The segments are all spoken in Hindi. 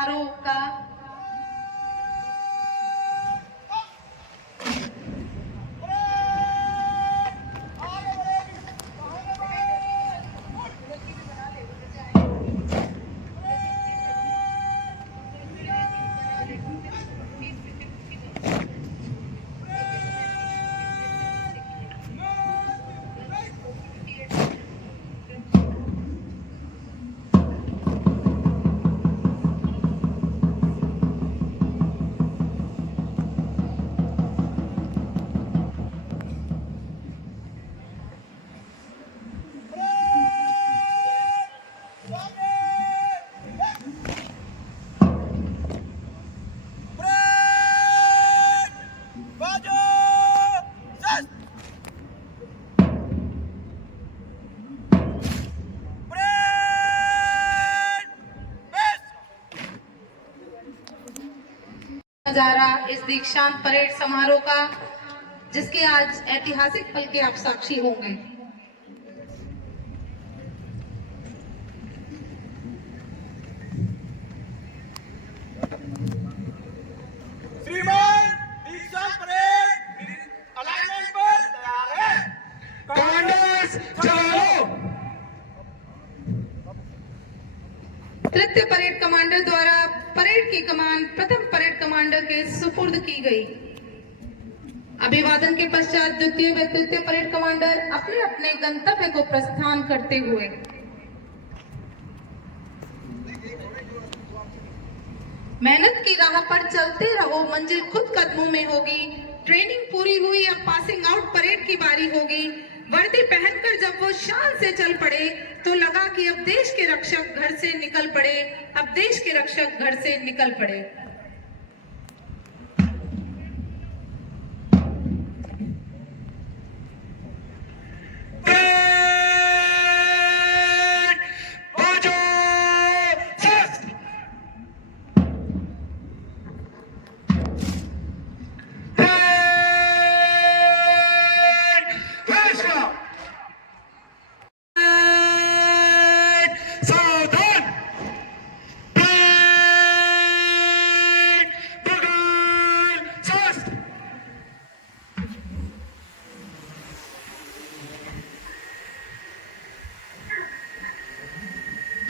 समारोह का नजारा इस दीक्षांत परेड समारोह का, जिसके आज ऐतिहासिक पल के आप साक्षी होंगे। श्रीमान दीक्षांत परेड अलाइनमेंट पर तैयार है। कमांडर्स चलो। तृतीय परेड कमांडर द्वारा परेड की कमान प्रथम परेड कमांडर के सुपुर्द की गई। अभिवादन के पश्चात द्वितीय व तृतीय परेड कमांडर अपने अपने गंतव्य को प्रस्थान करते हुए मेहनत की राह पर चलते रहो, मंजिल खुद कदमों में होगी। ट्रेनिंग पूरी हुई, अब पासिंग आउट परेड की बारी होगी। वर्दी पहनकर जब वो शान से चल पड़े तो लगा कि अब देश के रक्षक घर से निकल पड़े, अब देश के रक्षक घर से निकल पड़े।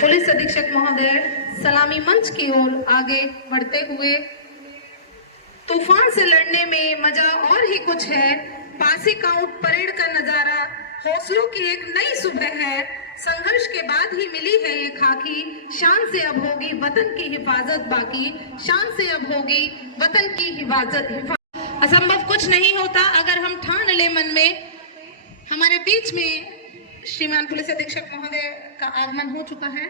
पुलिस अधीक्षक महोदय सलामी मंच की ओर आगे बढ़ते हुए, तूफान से लड़ने में मजा और ही कुछ है। पासिंग आउट परेड का नजारा हौसलों की एक नई सुबह है। संघर्ष के बाद ही मिली है ये खाकी, शान से अब होगी वतन की हिफाजत बाकी, शान से अब होगी वतन की हिफाजत। असंभव कुछ नहीं होता अगर हम ठान ले मन में। हमारे बीच में श्रीमान पुलिस अधीक्षक महोदय का आगमन हो चुका है।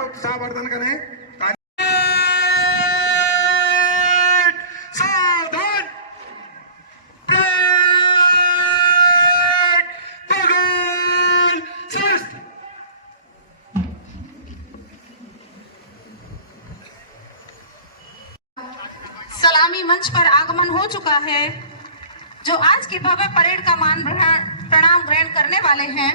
उत्साहवर्धन करें। सलामी मंच पर आगमन हो चुका है। जो आज की भव्य परेड का मान प्रणाम ग्रहण करने वाले हैं,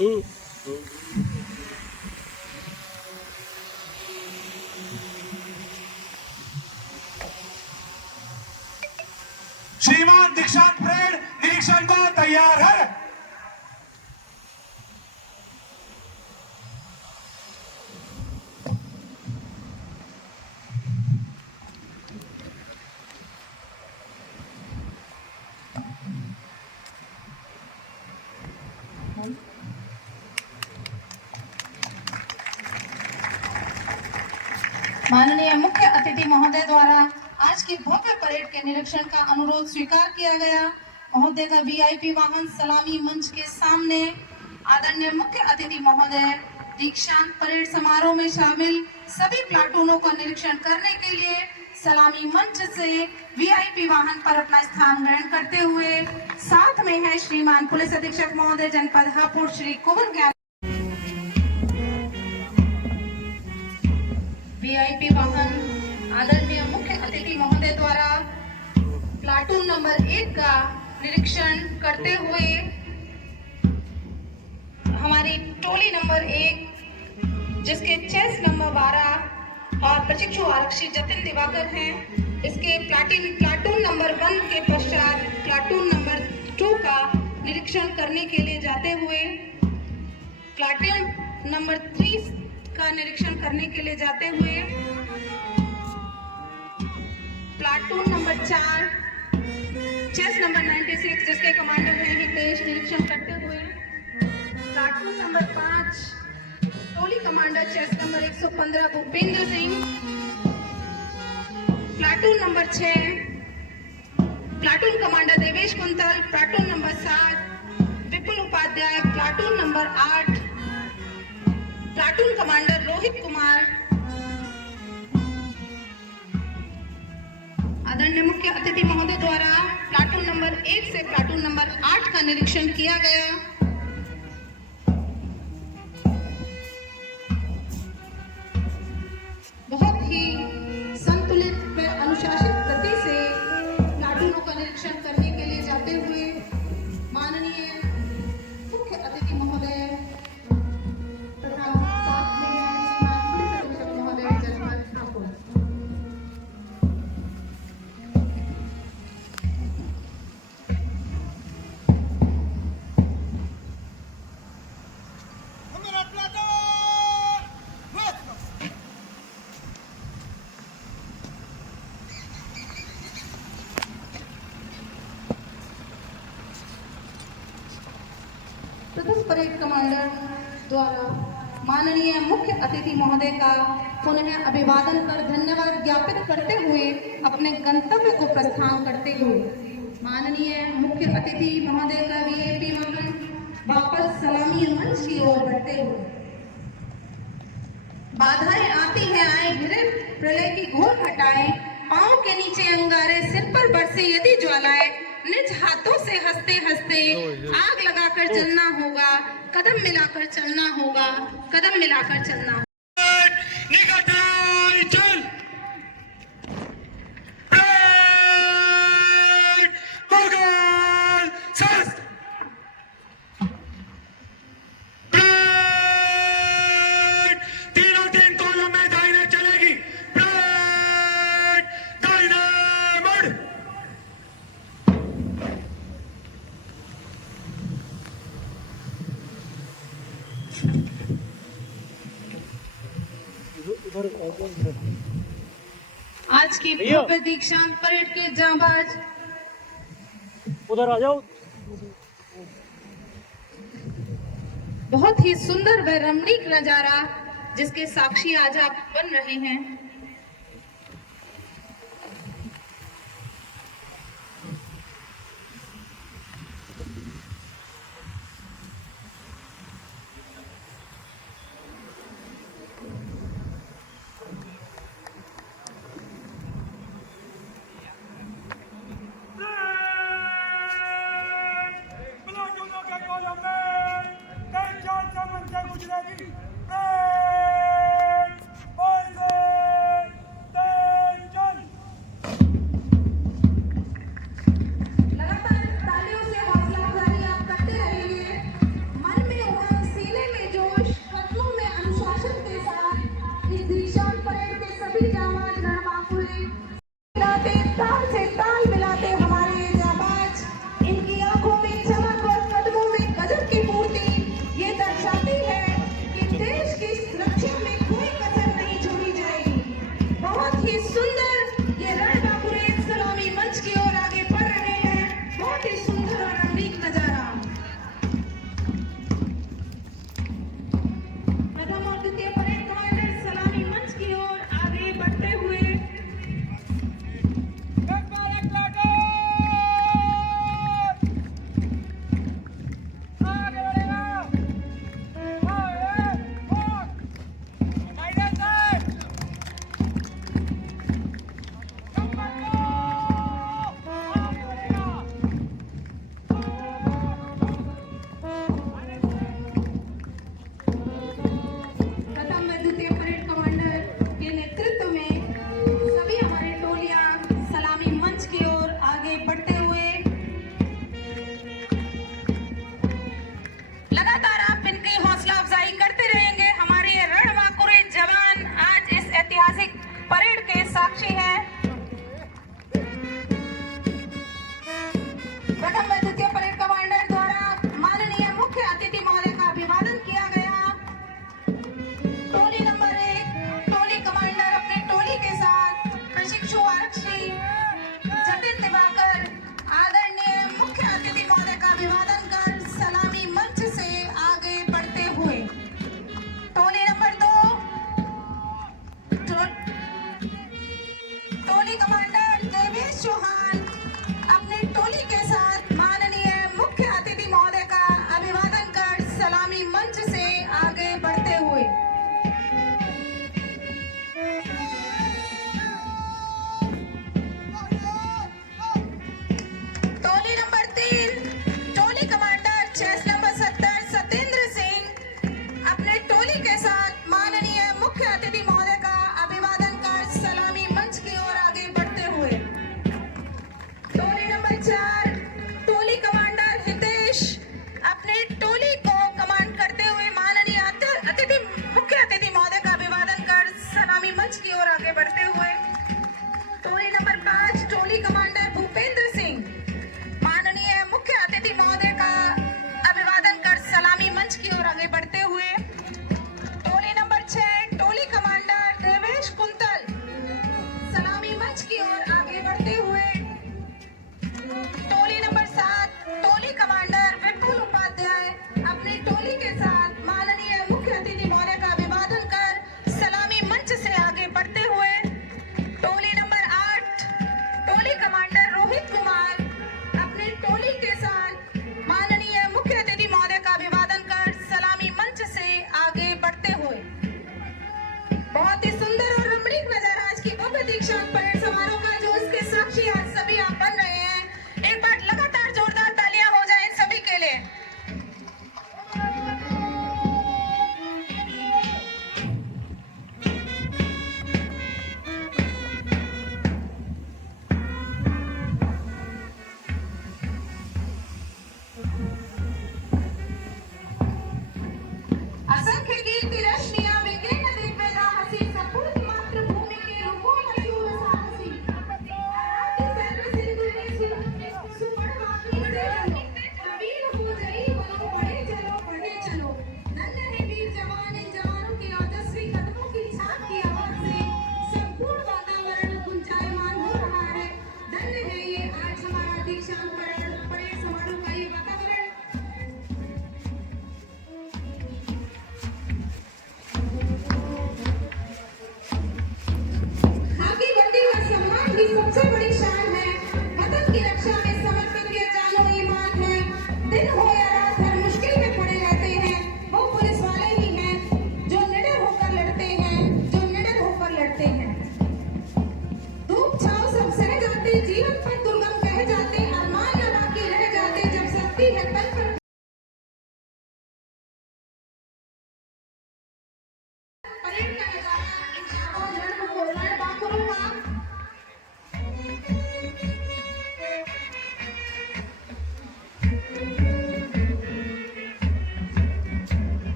श्रीमान दीक्षांत परेड निरीक्षण को तैयार है। माननीय मुख्य अतिथि महोदय द्वारा आज की भव्य परेड के निरीक्षण का अनुरोध स्वीकार किया गया। महोदय का वीआईपी वाहन सलामी मंच के सामने। आदरणीय मुख्य अतिथि महोदय दीक्षांत परेड समारोह में शामिल सभी प्लाटूनों का निरीक्षण करने के लिए सलामी मंच से वीआईपी वाहन पर अपना स्थान ग्रहण करते हुए साथ में है श्रीमान पुलिस अधीक्षक महोदय जनपद हापुड़ श्री कुंवर ज्ञान। वीआईपी वाहन आदरणीय मुख्य अतिथि महोदय द्वारा प्लाटून नंबर 1 का निरीक्षण करते हुए हमारी टोली नंबर 1 जिसके चेस्ट नंबर 12 और प्रशिक्षु आरक्षी जतिन दिवाकर हैं, इसके प्लाटून नंबर 1 के पश्चात प्लाटून नंबर 2 का निरीक्षण करने के लिए जाते हुए प्लाटून नंबर 3 का निरीक्षण करने के लिए जाते हुए प्लाटून नंबर 4 चेस्ट नंबर 96 जिसके कमांडर हैं हितेश निरीक्षण करते हुए प्लाटून नंबर 5 टोली commander chest number 115 Bhupendra Singh, platoon number 6 platoon commander Devesh Kuntal, platoon number 7 Vipul Upadhyay, platoon number 8 platoon commander Rohit Kumar. आदरणीय मुख्य अतिथि महोदय द्वारा प्लाटून नंबर 1 से प्लाटून नंबर 8 का निरीक्षण किया गया। बहुत ही संतुलित व अनुशासित गति से प्लाटूनों का निरीक्षण करने के लिए जाते हुए माननीय मुख्य अतिथि महोदय तथा साथ में पुलिस अधीक्षक महोदय जनपद हापुड़। प्रथम परेड कमांडर द्वारा माननीय मुख्य अतिथि महोदय का पुनः अभिवादन कर धन्यवाद ज्ञापित करते हुए अपने गंतव्य को प्रस्थान करते हुए माननीय मुख्य अतिथि महोदय का वीआईपी वाहन वापस सलामी मंच की ओर बढ़ते हुए बाधाएं आती हैं आए घिरे प्रलय की घोर हटाए, पांव के नीचे अंगारे सिर पर बरसे यदि ज्वालाएं, निज हाथों से हंसते हंसते आग लगाकर चलना होगा, कदम मिलाकर चलना होगा, कदम मिलाकर चलना होगा। आज की भव्य दीक्षांत परेड के जांबाज उधर आ जाओ। बहुत ही सुंदर व रमणीक नजारा जिसके साक्षी आज आप बन रहे हैं।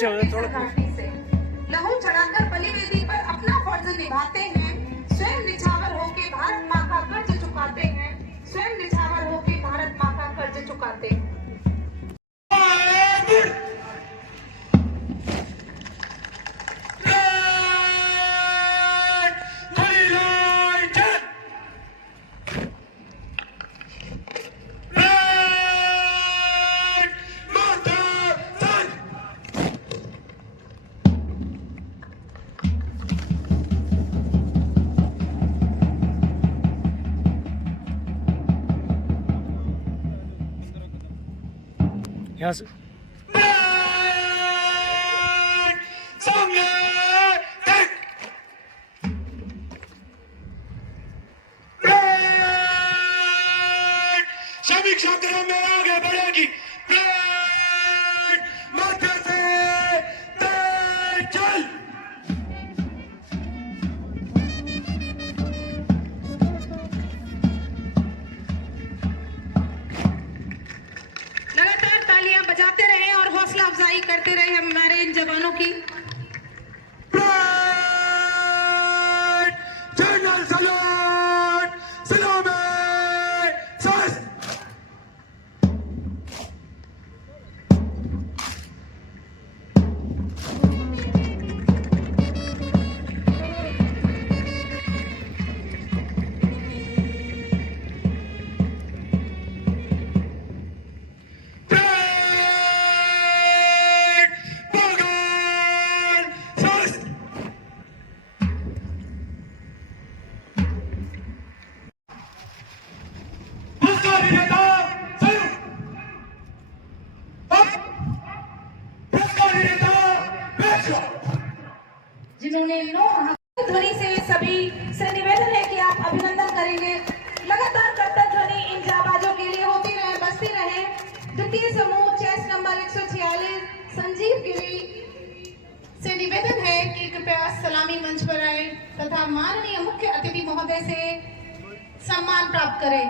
पीछे हो जाओ, थोड़ा घाटी से लहू चढ़ाकर बलिवेदी पर अपना फर्ज निभाते हैं, स्वयं निछावर होके भारत माँ का कर्ज चुकाते हैं, स्वयं निछावर होके भारत माँ का कर्ज चुकाते हैं। यहाँ से सभी क्षेत्रों में आगे बढ़ेगी। माथे से चल। लगातार तालियां बजाते रहे और हौसला अफजाई करते रहे हमारे इन जवानों की। जनरल सैल्यूट, सलामी, सस्त। जिन्होंने ध्वनि से सभी से निवेदन है कि आप अभिनंदन करेंगे। लगातार कर्तव्य ध्वनि इन जाबाजों के लिए होती रहे, बजती रहे। द्वितीय समूह चेस नंबर 146 संजीव गिरी से निवेदन है कि कृपया सलामी मंच पर आए तथा माननीय मुख्य अतिथि महोदय से सम्मान प्राप्त करें।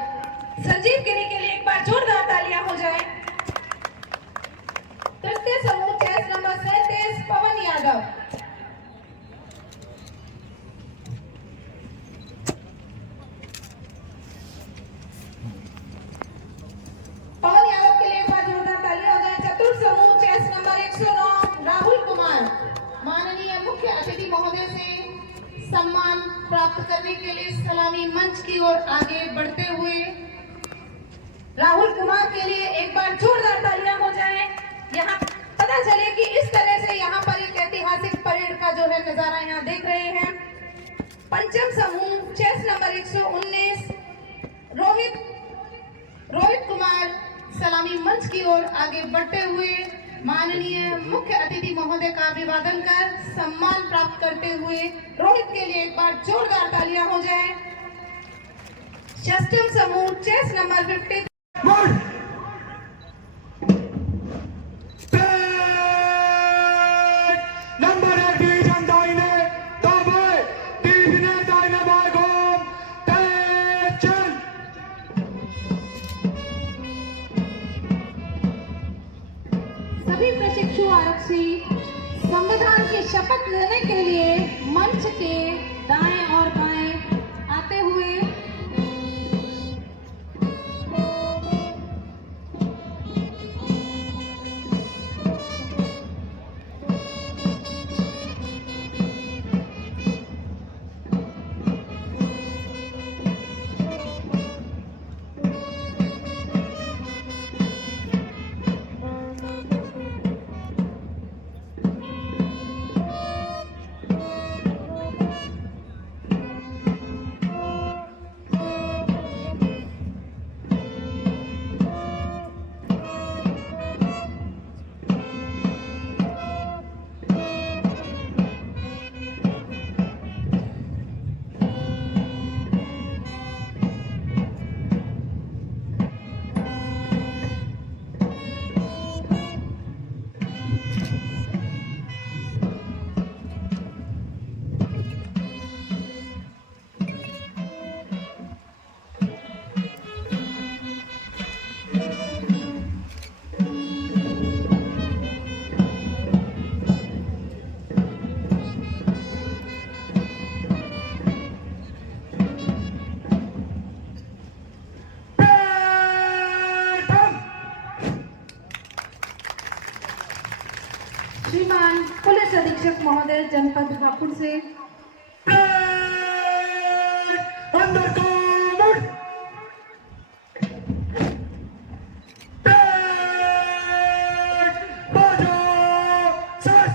संजीव गिरी के लिए एक बार जोरदार तालियां हो जाए। तृतीय समूह चेस नंबर 37 पवन यादव। पवन यादव के लिए एक बार जोरदार तालियां हो जाए। चतुर्थ समूह चेस नंबर 109 राहुल कुमार। माननीय मुख्य अतिथि महोदय से सम्मान प्राप्त करने के लिए सलामी मंच की ओर आगे बढ़ते हुए राहुल कुमार के लिए एक बार जोरदार तालियां हो जाए। यहाँ पता चले कि इस तरह से यहाँ पर एक ऐतिहासिक परेड का जो है नजारा यहाँ देख रहे हैं। पंचम समूह चेस नंबर 119 रोहित कुमार सलामी मंच की ओर आगे बढ़ते हुए माननीय मुख्य अतिथि महोदय का अभिवादन कर सम्मान प्राप्त करते हुए रोहित के लिए एक बार जोरदार तालियां हो जाए। षष्ठम समूह चेस नंबर 50 नंबर 1 डिवीजन दाहिने दावे, डिवीजन दाहिने बाएं घूम, चल। सभी प्रशिक्षु आरक्षी संविधान की शपथ लेने के लिए मंच के दाएं और बाएं आते हुए जनपद हापुड़ से। अंदर को मुड़ बाजो सस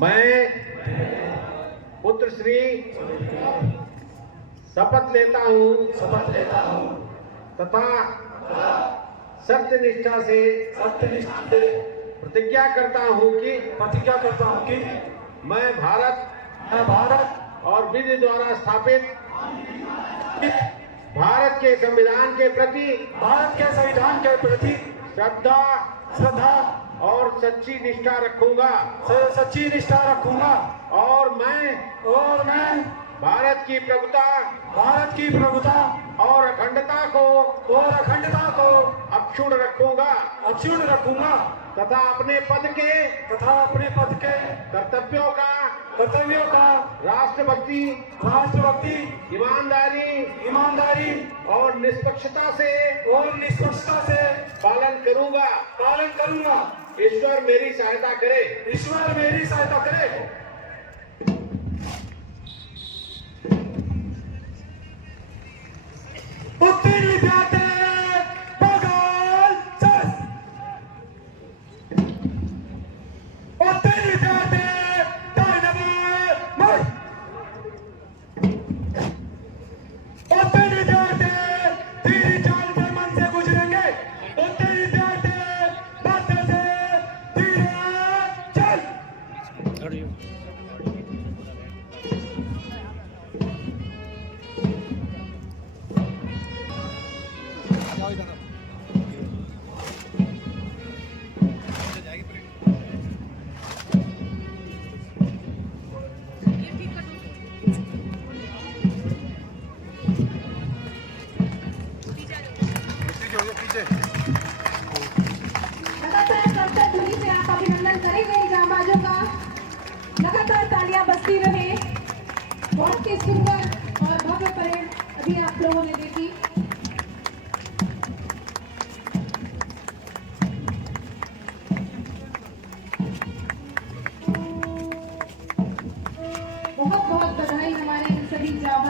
मैं पुत्र श्री शपथ लेता हूँ तथा सत्यनिष्ठा से प्रतिज्ञा करता हूँ कि मैं भारत और विधि द्वारा स्थापित भारत के संविधान के प्रति श्रद्धा और सच्ची निष्ठा रखूंगा और मैं भारत की प्रभुता और अखंडता को अक्षुण्ण रखूंगा तथा अपने पद के कर्तव्यों का राष्ट्रभक्ति ईमानदारी और निष्पक्षता से पालन करूंगा। ईश्वर मेरी सहायता करे। उत्तर विद्यार्थी बगाल सस उत्तर विद्यार्थी डायनामो मुड़ उत्तर विद्यार्थी तेरी चाल के मन से गुजरेंगे। उत्तर विद्यार्थी बातें से धीरे चल। लगातार कर्तव्य ध्वनि से आप अभिनंदन करेंगे जांबाजों का। लगातार तालियां बजती रहे। बहुत ही सुंदर और भव्य परेड अभी आप लोगों ने देखी। बहुत बहुत बधाई हमारे इन सभी जांबाजों